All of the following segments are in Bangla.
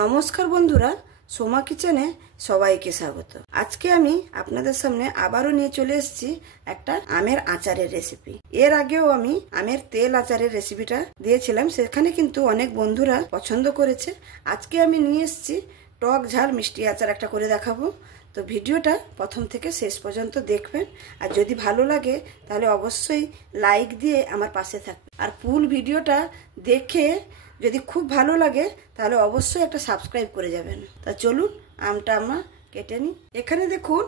নমস্কার বন্ধুরা, সোমা কিচেনে সবাইকে স্বাগত। আজকে আমি আপনাদের সামনে আবারও নিয়ে চলে এসেছি একটা আমের আচারের রেসিপি। এর আগেও আমি আমের তেল আচারের রেসিপিটা দিয়েছিলাম, সেখানে কিন্তু অনেক বন্ধুরা পছন্দ করেছে। আজকে আমি নিয়ে এসেছি টক ঝাল মিষ্টি আচার একটা করে দেখাবো। তো ভিডিওটা প্রথম থেকে শেষ পর্যন্ত দেখবেন, আর যদি ভালো লাগে তাহলে অবশ্যই লাইক দিয়ে আমার পাশে থাকবেন। আর ফুল ভিডিওটা দেখে যদি খুব ভালো লাগে তাহলে অবশ্যই একটা সাবস্ক্রাইব করে যাবেন। তা চলুন আমটা আমরা কেটে নিই। এখানে দেখুন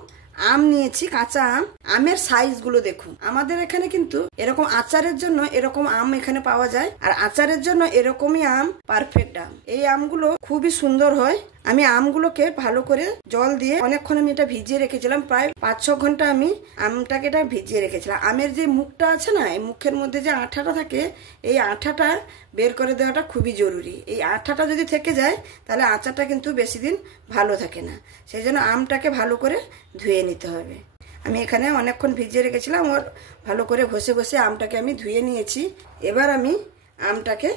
আম নিয়েছি, কাঁচা আম। আমের সাইজগুলো দেখুন। আমাদের এখানে কিন্তু এরকম আচারের জন্য এরকম আম এখানে পাওয়া যায়, আর আচারের জন্য এরকমই আম পারফেক্ট আম। এই আমগুলো খুবই সুন্দর হয়। আমি আমগুলোকে ভালো করে জল দিয়ে অনেকক্ষণ আমি এটা ভিজিয়ে রেখেছিলাম, প্রায় 5-6 ঘন্টা আমি আমটাকে এটা ভিজিয়ে রেখেছিলাম। আমের যে মুখটা আছে না, এই মুখের মধ্যে যে আঠাটা থাকে, এই আঠাটা বের করে দেওয়াটা খুবই জরুরি। এই আঠাটা যদি থেকে যায় তাহলে আচারটা কিন্তু বেশি দিন ভালো থাকে না। সেই জন্য আমটাকে ভালো করে ধুয়ে নিতে হবে। আমি এখানে অনেকক্ষণ ভিজিয়ে রেখেছিলাম, ওর ভালো করে ঘষে ঘষে আমটাকে আমি ধুয়ে নিয়েছি। এবার আমি আমটাকে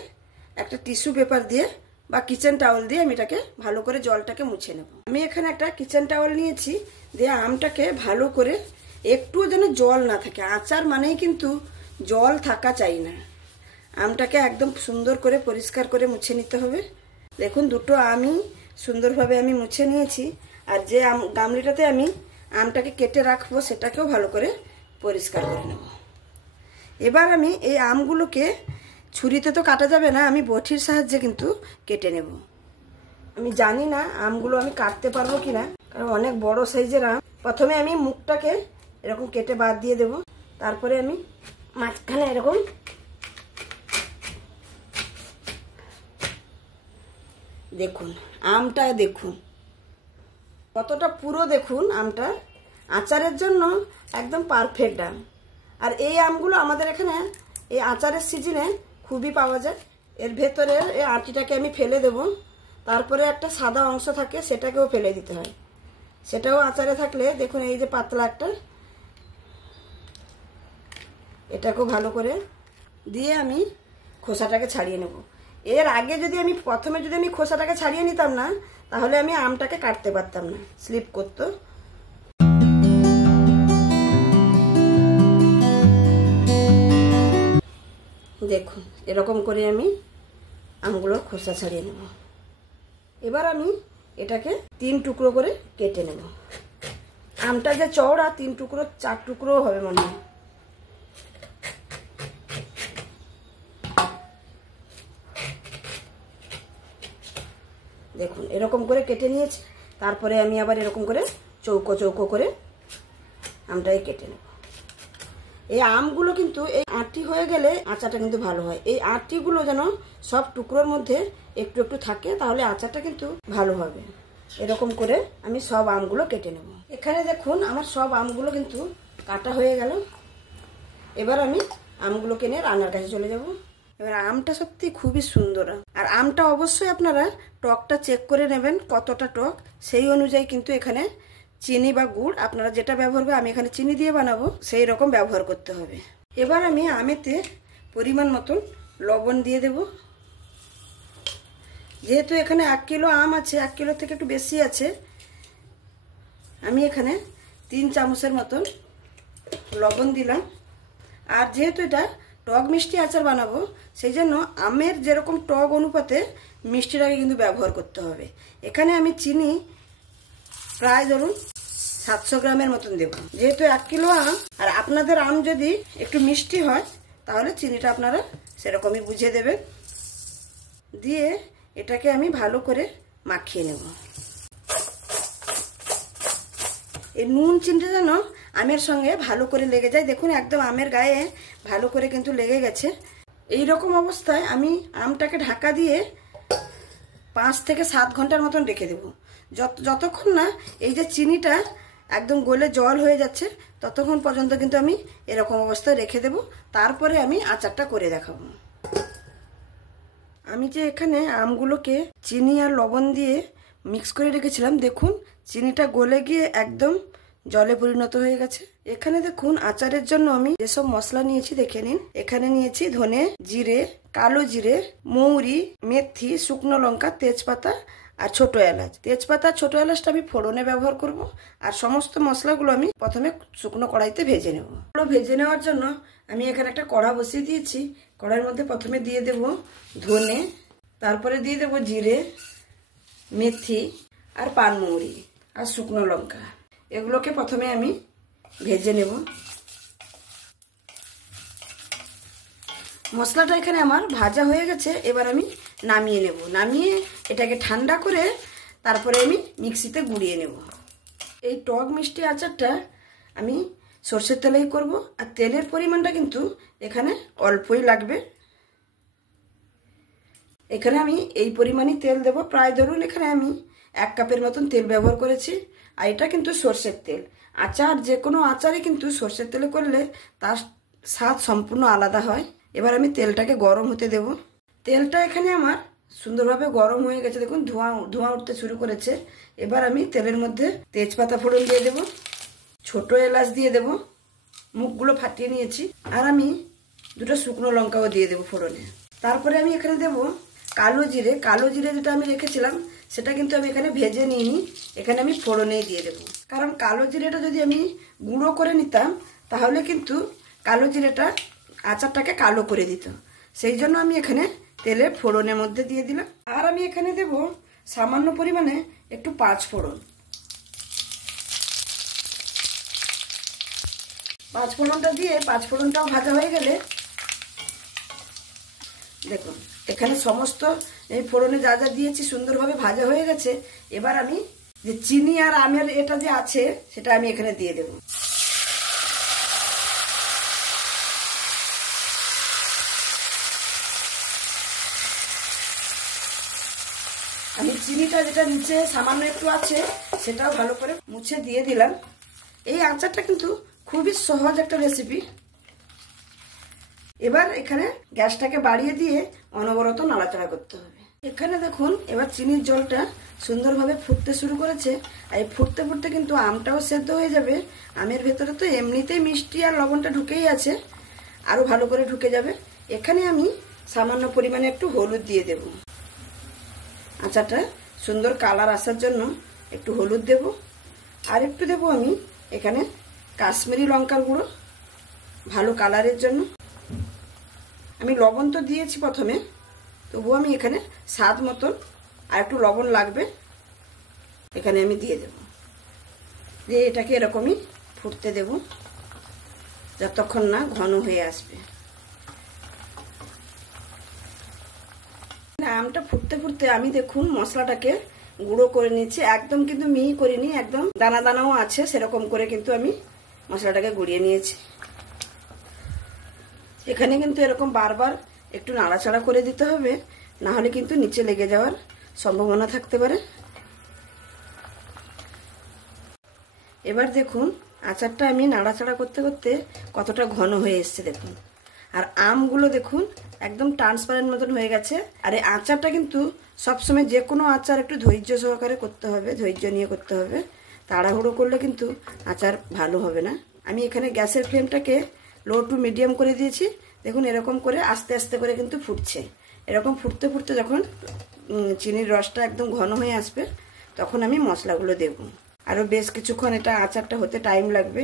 একটা টিস্যু পেপার দিয়ে বা কিচেন টাওয়েল দিয়ে আমি এটাকে ভালো করে জলটাকে মুছে নেব। আমি এখানে একটা কিচেন টাওয়েল নিয়েছি, দিয়ে আমটাকে ভালো করে, একটুও যেন জল না থাকে। আচার মানেই কিন্তু জল থাকা চাই না। আমটাকে একদম সুন্দর করে পরিষ্কার করে মুছে নিতে হবে। দেখুন দুটো আমি সুন্দরভাবে আমি মুছে নিয়েছি। আর যে গামলিটাতে আমি আমটাকে কেটে রাখবো সেটাকেও ভালো করে পরিষ্কার করে নেব। এবার আমি এই আমগুলোকে, ছুরিতে তো কাটা যাবে না, আমি বটির সাহায্যে কিন্তু কেটে নেব। আমি জানি না আমগুলো আমি কাটতে পারবো কিনা, কারণ অনেক বড় সাইজের আম। প্রথমে আমি মুখটাকে এরকম কেটে বাদ দিয়ে দেব, তারপরে আমি মাঝখানে এরকম দেখুন আমটা দেখুন কতটা পুরো, দেখুন আমটা আচারের জন্য একদম পারফেক্ট আম। আর এই আমগুলো আমাদের এখানে এই আচারের সিজনে খুবই পাওয়া যায়। এর ভেতরের এই আটিটাকে আমি ফেলে দেব, তারপরে একটা সাদা অংশ থাকে সেটাকেও ফেলে দিতে হয়। সেটাও আচারে থাকলে দেখুন এই যে পাতলা একটা, এটাকেও ভালো করে দিয়ে আমি খোসাটাকে ছাড়িয়ে নেব। এর আগে যদি আমি প্রথমে খোসাটাকে ছাড়িয়ে নিতাম না, তাহলে আমি আমটাকে কাটতে পারতাম না, স্লিপ করতো। দেখুন এরকম করে আমি আমগুলোর খোসা ছাড়িয়ে নেব। এবার আমি এটাকে 3 টুকরো করে কেটে নেব। আমটা যে চওড়া, 3 টুকরো 4 টুকরো হবে মনে হয়। দেখুন এরকম করে কেটে নিয়েছি। তারপরে আমি আবার এরকম করে চৌকো চৌকো করে আমটাই কেটে নেব। এই আমগুলো কিন্তু এই আটি হয়ে গেলে আচারটা কিন্তু ভালো হয়। এই আটিগুলো যেন সব টুকরোর মধ্যে একটু একটু থাকে, তাহলে আচারটা কিন্তু ভালো হবে। এরকম করে আমি সব আমগুলো কেটে নেব। এখানে দেখুন আমার সব আমগুলো কিন্তু কাটা হয়ে গেল। এবার আমি আমগুলোকে নিয়ে রান্নার কাছে চলে যাব। এবার আমটা সত্যি খুবই সুন্দর, আর আমটা অবশ্যই আপনারা টকটা চেক করে নেবেন কতটা টক, সেই অনুযায়ী কিন্তু এখানে চিনি বা গুড় আপনারা যেটা ব্যবহার করবেন, আমি এখানে চিনি দিয়ে বানাবো, সেই রকম ব্যবহার করতে হবে। এবার আমি আমেতে পরিমাণ মতন লবণ দিয়ে দেব। যেহেতু এখানে 1 কিলো আম আছে, 1 কিলো থেকে একটু বেশি আছে, আমি এখানে 3 চামচের মতন লবণ দিলাম। আর যেহেতু এটা টক মিষ্টি আচার বানাবো, সেই জন্য আমের যেরকম টক অনুপাতে মিষ্টিটাকে কিন্তু ব্যবহার করতে হবে। এখানে আমি চিনি প্রায় ধরুন 700 গ্রামের মতন দেব। যেহেতু 1 কিলো আম, আর আপনাদের আম যদি একটু মিষ্টি হয় তাহলে চিনিটা আপনারা সেরকমই বুঝে দেবেন। দিয়ে এটাকে আমি ভালো করে মাখিয়ে নেব। এই নুন চিনিটা যেন আমের সঙ্গে ভালো করে লেগে যায়। দেখুন একদম আমের গায়ে ভালো করে কিন্তু লেগে গেছে। এই রকম অবস্থায় আমি আমটাকে ঢাকা দিয়ে 5 থেকে 7 ঘন্টার মতন রেখে দেব। যতক্ষণ না এই যে চিনিটা একদম গলে জল হয়ে যাচ্ছে, ততক্ষণ পর্যন্ত কিন্তু আমি এরকম অবস্থায় রেখে দেব। তারপরে আমি আচারটা করে দেখাবো। আমি যে এখানে আমগুলোকে চিনি আর লবণ দিয়ে মিক্স করে রেখেছিলাম, দেখুন চিনিটা গলে গিয়ে একদম জলে পরিণত হয়ে গেছে। এখানে দেখুন আচারের জন্য আমি যেসব মশলা নিয়েছি দেখে নিন। এখানে নিয়েছি ধনে, জিরে, কালো জিরে, মৌরি, মেথি, শুকনো লঙ্কা, তেজপাতা আর ছোট এলাচ। তেজপাতা ছোট এলাচটা আমি ফোড়নে ব্যবহার করব। আর সমস্ত মশলাগুলো আমি প্রথমে শুকনো কড়াইতে ভেজে নেব। ভেজে নেওয়ার জন্য আমি এখানে একটা কড়া বসিয়ে দিয়েছি। কড়াইয়ের মধ্যে প্রথমে দিয়ে দেব ধনে, তারপরে দিয়ে দেব জিরে, মেথি আর পানমৌরি আর শুকনো লঙ্কা। এগুলোকে প্রথমে আমি ভেজে নেব। মশলাটা এখানে আমার ভাজা হয়ে গেছে। এবার আমি নামিয়ে নেব। নামিয়ে এটাকে ঠান্ডা করে তারপরে আমি মিক্সিতে গুঁড়িয়ে নেব। এই টক মিষ্টি আচারটা আমি সরষের তেলেই করব। আর তেলের পরিমাণটা কিন্তু এখানে অল্পই লাগবে। এখানে আমি এই পরিমাণই তেল দেব। প্রায় ধরুন এখানে আমি 1 কাপের মতন তেল ব্যবহার করেছি। আর এটা কিন্তু সরষের তেল। আচার যে কোনো আচারে কিন্তু সরষের তেলে করলে তার স্বাদ সম্পূর্ণ আলাদা হয়। এবার আমি তেলটাকে গরম হতে দেব। তেলটা এখানে আমার সুন্দরভাবে গরম হয়ে গেছে। দেখুন ধোঁয়া উঠতে শুরু করেছে। এবার আমি তেলের মধ্যে তেজপাতা ফোড়ন দিয়ে দেব, ছোট এলাচ দিয়ে দেব, মুখগুলো ফাটিয়ে নিয়েছি। আর আমি 2টো শুকনো লঙ্কাও দিয়ে দেব ফোড়নে। তারপরে আমি এখানে দেব কালো জিরে। কালো জিরে যেটা আমি রেখেছিলাম সেটা কিন্তু আমি এখানে ভেজে নিইনি, এখানে আমি ফোড়নেই দিয়ে দেব। কারণ কালো জিরেটা যদি আমি গুঁড়ো করে নিতাম তাহলে কিন্তু কালো জিরেটা আচারটাকে কালো করে দিত। সেই জন্য আমি এখানে তেলে ফোড়নের মধ্যে দিয়ে দিলাম। আর আমি এখানে দেব সামান্য পরিমাণে একটু 5 ফোড়ন। 5 ফোড়নটা দিয়ে 5 ফোড়নটাও ভাজা হয়ে গেলে দেখুন এখানে সমস্ত এই ফোড়নে যা যা দিয়েছি সুন্দরভাবে ভাজা হয়ে গেছে। এবার আমি যে চিনি আর আমের এটা যে আছে সেটা আমি এখানে দিয়ে দেব। আমি চিনিটা যেটা নিচে সামান্য একটু আছে সেটাও ভালো করে মুছে দিয়ে দিলাম। এই আচারটা কিন্তু খুবই সহজ একটা রেসিপি। এবার এখানে গ্যাসটাকে বাড়িয়ে দিয়ে অনবরত নাড়াচাড়া করতে হবে। এখানে দেখুন এবার চিনির জলটা সুন্দরভাবে ফুটতে শুরু করেছে। আর এই ফুটতে ফুটতে কিন্তু আমটাও সেদ্ধ হয়ে যাবে। আমের ভেতরে তো এমনিতেই মিষ্টি আর লবণটা ঢুকেই আছে, আরও ভালো করে ঢুকে যাবে। এখানে আমি সামান্য পরিমাণে একটু হলুদ দিয়ে দেব। আচারটা সুন্দর কালার আসার জন্য একটু হলুদ দেব। আর একটু দেব আমি এখানে কাশ্মীরি লঙ্কার গুঁড়ো, ভালো কালারের জন্য। আমি লবণ তো দিয়েছি প্রথমে, তবুও আমি এখানে স্বাদ মতন আর একটু লবণ লাগবে, এখানে আমি দিয়ে দেব। দিয়ে এটাকে এরকমই ফুটতে দেব যতক্ষণ না ঘন হয়ে আসবে। আমটা ফুটতে ফুটতে আমি দেখুন মশলাটাকে গুঁড়ো করে নিচ্ছি। একদম কিন্তু মিহি করিনি, একদম দানা দানাও আছে সেরকম করে কিন্তু আমি মশলাটাকে গুঁড়িয়ে নিয়েছি। এখানে কিন্তু এরকম বারবার একটু নাড়াচাড়া করে দিতে হবে, না হলে কিন্তু নিচে লেগে যাওয়ার সম্ভাবনা থাকতে পারে। এবার দেখুন আচারটা আমি নাড়াচাড়া করতে করতে কতটা ঘন হয়ে এসছে দেখুন। আর আমগুলো দেখুন একদম ট্রান্সপারেন্ট মতন হয়ে গেছে। আর এই আচারটা কিন্তু সবসময় যে কোনো আচার একটু ধৈর্য সহকারে করতে হবে, ধৈর্য নিয়ে করতে হবে। তাড়াহুড়ো করলে কিন্তু আচার ভালো হবে না। আমি এখানে গ্যাসের ফ্লেমটাকে লো টু মিডিয়াম করে দিয়েছি। দেখুন এরকম করে আস্তে আস্তে করে কিন্তু ফুটছে। এরকম ফুটতে ফুটতে যখন চিনির রসটা একদম ঘন হয়ে আসবে তখন আমি মশলাগুলো দেব। আরও বেশ কিছুক্ষণ এটা আচারটা হতে টাইম লাগবে,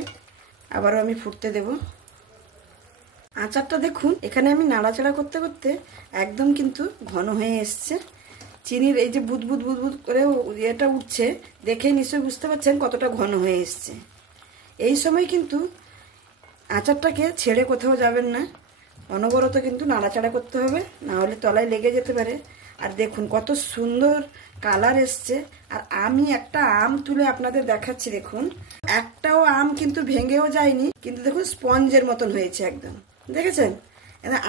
আবারও আমি ফুটতে দেব। আচারটা দেখুন এখানে আমি নাড়াচাড়া করতে করতে একদম কিন্তু ঘন হয়ে এসছে। চিনির এই যে বুদবুদ বুদবুদ করে এটা উঠছে, দেখেই নিশ্চয়ই বুঝতে পারছেন কতটা ঘন হয়ে এসছে। এই সময় কিন্তু আচারটাকে ছেড়ে কোথাও যাবেন না, অনবরত কিন্তু নাড়াচাড়া করতে হবে, না হলে তলায় লেগে যেতে পারে। আর দেখুন কত সুন্দর কালার এসছে। আর আমি একটা আম তুলে আপনাদের দেখাচ্ছি। দেখুন একটাও আম কিন্তু ভেঙেও যায়নি, কিন্তু দেখুন স্পঞ্জের মতন হয়েছে একদম, দেখেছেন?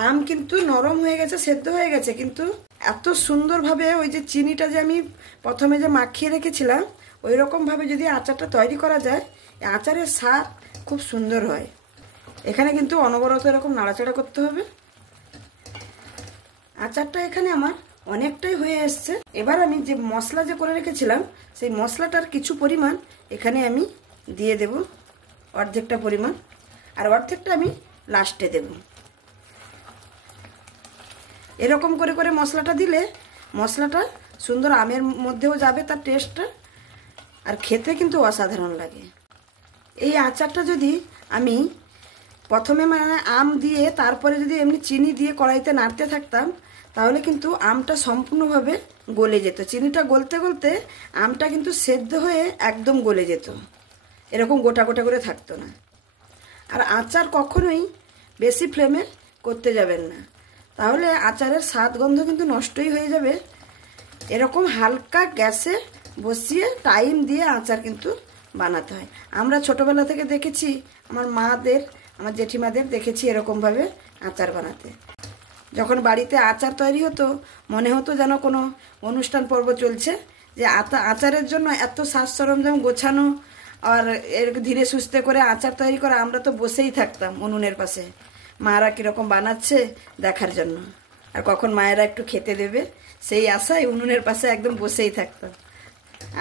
আম কিন্তু নরম হয়ে গেছে, সেদ্ধ হয়ে গেছে, কিন্তু এত সুন্দরভাবে ওই যে চিনিটা যে আমি প্রথমে যে মাখিয়ে রেখেছিলাম ওই রকমভাবে যদি আচারটা তৈরি করা যায়, আচারের স্বাদ খুব সুন্দর হয়। এখানে কিন্তু অনবরত এরকম নাড়াচাড়া করতে হবে। আচারটা এখানে আমার অনেকটাই হয়ে এসছে। এবার আমি যে মশলা যে করে রেখেছিলাম সেই মশলাটার কিছু পরিমাণ এখানে আমি দিয়ে দেব, অর্ধেকটা পরিমাণ, আর অর্ধেকটা আমি লাস্টে দেব। এরকম করে করে মশলাটা দিলে মশলাটা সুন্দর আমের মধ্যেও যাবে তার টেস্টটা, আর খেতে কিন্তু অসাধারণ লাগে। এই আচারটা যদি আমি প্রথমে মানে আম দিয়ে তারপরে যদি এমনি চিনি দিয়ে কড়াইতে নাড়তে থাকতাম, তাহলে কিন্তু আমটা সম্পূর্ণভাবে গলে যেত। চিনিটা গলতে গলতে আমটা কিন্তু সেদ্ধ হয়ে একদম গলে যেত, এরকম গোটা গোটা করে থাকতো না। আর আচার কখনোই বেশি ফ্লেমে করতে যাবেন না, তাহলে আচারের স্বাদ গন্ধ কিন্তু নষ্টই হয়ে যাবে। এরকম হালকা গ্যাসে বসিয়ে টাইম দিয়ে আচার কিন্তু বানাতে হয়। আমরা ছোটোবেলা থেকে দেখেছি, আমার মাদের, আমার জেঠিমাদের দেখেছি এরকমভাবে আচার বানাতে। যখন বাড়িতে আচার তৈরি হতো মনে হতো যেন কোনো অনুষ্ঠান পর্ব চলছে, যে আচারের জন্য এত সাজ সরঞ্জাম গোছানো, আর এর ধীরে সুস্থে করে আচার তৈরি করা। আমরা তো বসেই থাকতাম উনুনের পাশে, মায়েরা কীরকম বানাচ্ছে দেখার জন্য, আর কখন মায়েরা একটু খেতে দেবে সেই আশায় উনুনের পাশে একদম বসেই থাকতাম।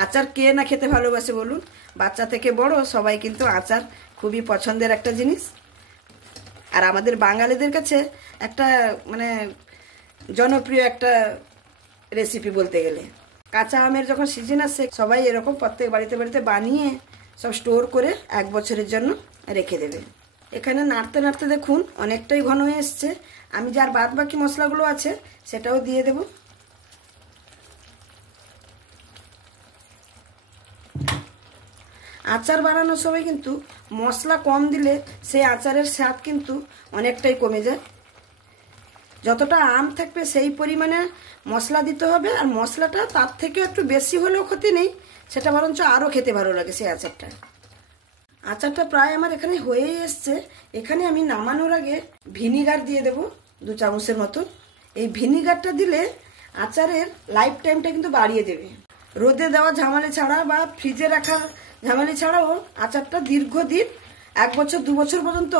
আচার কে না খেতে ভালোবাসে বলুন? বাচ্চা থেকে বড় সবাই কিন্তু আচার খুবই পছন্দের একটা জিনিস। আর আমাদের বাঙালিদের কাছে একটা মানে জনপ্রিয় একটা রেসিপি বলতে গেলে। কাঁচা আমের যখন সিজন আসে সবাই এরকম প্রত্যেক বাড়িতে বাড়িতে বানিয়ে সব স্টোর করে 1 বছরের জন্য রেখে দেবে। এখানে নাড়তে নাড়তে দেখুন অনেকটাই ঘন হয়ে এসছে। আমি যার বাদ বাকি মশলাগুলো আছে সেটাও দিয়ে দেব। আচার বানানোর সময় কিন্তু মশলা কম দিলে সেই আচারের স্বাদ কিন্তু অনেকটাই কমে যায়। যতটা আম থাকবে সেই পরিমাণে মশলা দিতে হবে, আর মশলাটা তার থেকেও একটু বেশি হলেও ক্ষতি নেই, সেটা বরঞ্চ আরও খেতে ভালো লাগে সেই আচারটা। আচারটা প্রায় আমার এখানে হয়েই এসছে। এখানে আমি নামানোর আগে ভিনিগার দিয়ে দেব 2 চামচের মতো। এই ভিনিগারটা দিলে আচারের লাইফ টাইমটা কিন্তু বাড়িয়ে দেবে। রোদে দেওয়া ঝামালি ছাড়া বা ফ্রিজে রাখার ঝামালি ছাড়াও আচারটা দীর্ঘদিন 1 বছর 2 বছর পর্যন্ত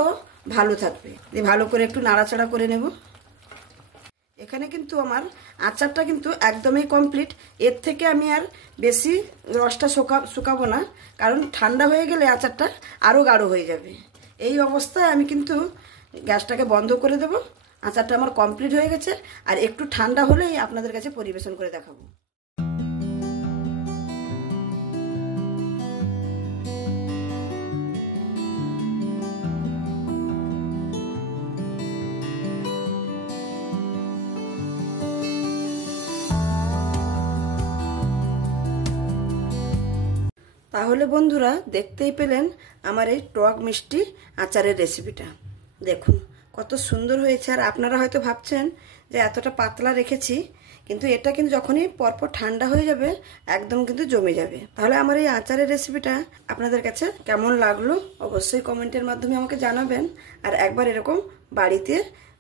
ভালো থাকবে। ভালো করে একটু নাড়াচাড়া করে নেব। এখানে কিন্তু আমার আচারটা কিন্তু একদমই কমপ্লিট। এর থেকে আমি আর বেশি রসটা শুকাবো না, কারণ ঠান্ডা হয়ে গেলে আচারটা আরও গাঢ় হয়ে যাবে। এই অবস্থায় আমি কিন্তু গ্যাসটাকে বন্ধ করে দেব। আচারটা আমার কমপ্লিট হয়ে গেছে, আর একটু ঠান্ডা হলেই আপনাদের কাছে পরিবেশন করে দেখাবো। তাহলে বন্ধুরা দেখতেই পেলেন আমার এই টক মিষ্টি আচারের রেসিপিটা। দেখুন কত সুন্দর হয়েছে। আর আপনারা হয়তো ভাবছেন যে এতটা পাতলা রেখেছি, কিন্তু এটা কিন্তু যখনই পরপর ঠান্ডা হয়ে যাবে একদম কিন্তু জমে যাবে। তাহলে আমার এই আচারের রেসিপিটা আপনাদের কাছে কেমন লাগলো অবশ্যই কমেন্টের মাধ্যমে আমাকে জানাবেন। আর একবার এরকম বাড়িতে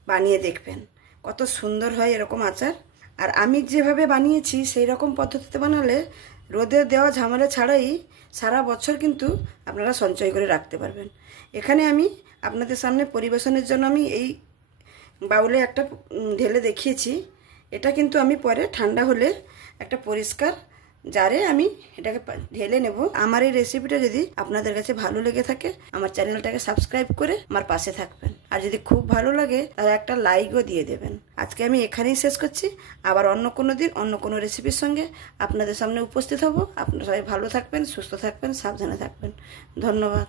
বানিয়ে দেখবেন, কত সুন্দর হয় এরকম আচার। আর আমি যেভাবে বানিয়েছি সেই রকম পদ্ধতিতে বানালে রোদে দেওয়া ঝামেলা ছাড়াই সারা বছর কিন্তু আপনারা সঞ্চয় করে রাখতে পারবেন। এখানে আমি আপনাদের সামনে পরিবেশনের জন্য আমি এই বাউলে একটা ঢেলে দেখিয়েছি। এটা কিন্তু আমি পরে ঠান্ডা হলে একটা পরিষ্কার জারে আমি এটাকে ঢেলে নেব। আমার এই রেসিপিটা যদি আপনাদের কাছে ভালো লেগে থাকে আমার চ্যানেলটাকে সাবস্ক্রাইব করে আমার পাশে থাকবেন। আর যদি খুব ভালো লাগে তাহলে একটা লাইকও দিয়ে দেবেন। আজকে আমি এখানেই শেষ করছি। আবার অন্য কোনো দিন অন্য কোনো রেসিপির সঙ্গে আপনাদের সামনে উপস্থিত হব। আপনারা সবাই ভালো থাকবেন, সুস্থ থাকবেন, সাবধানে থাকবেন। ধন্যবাদ।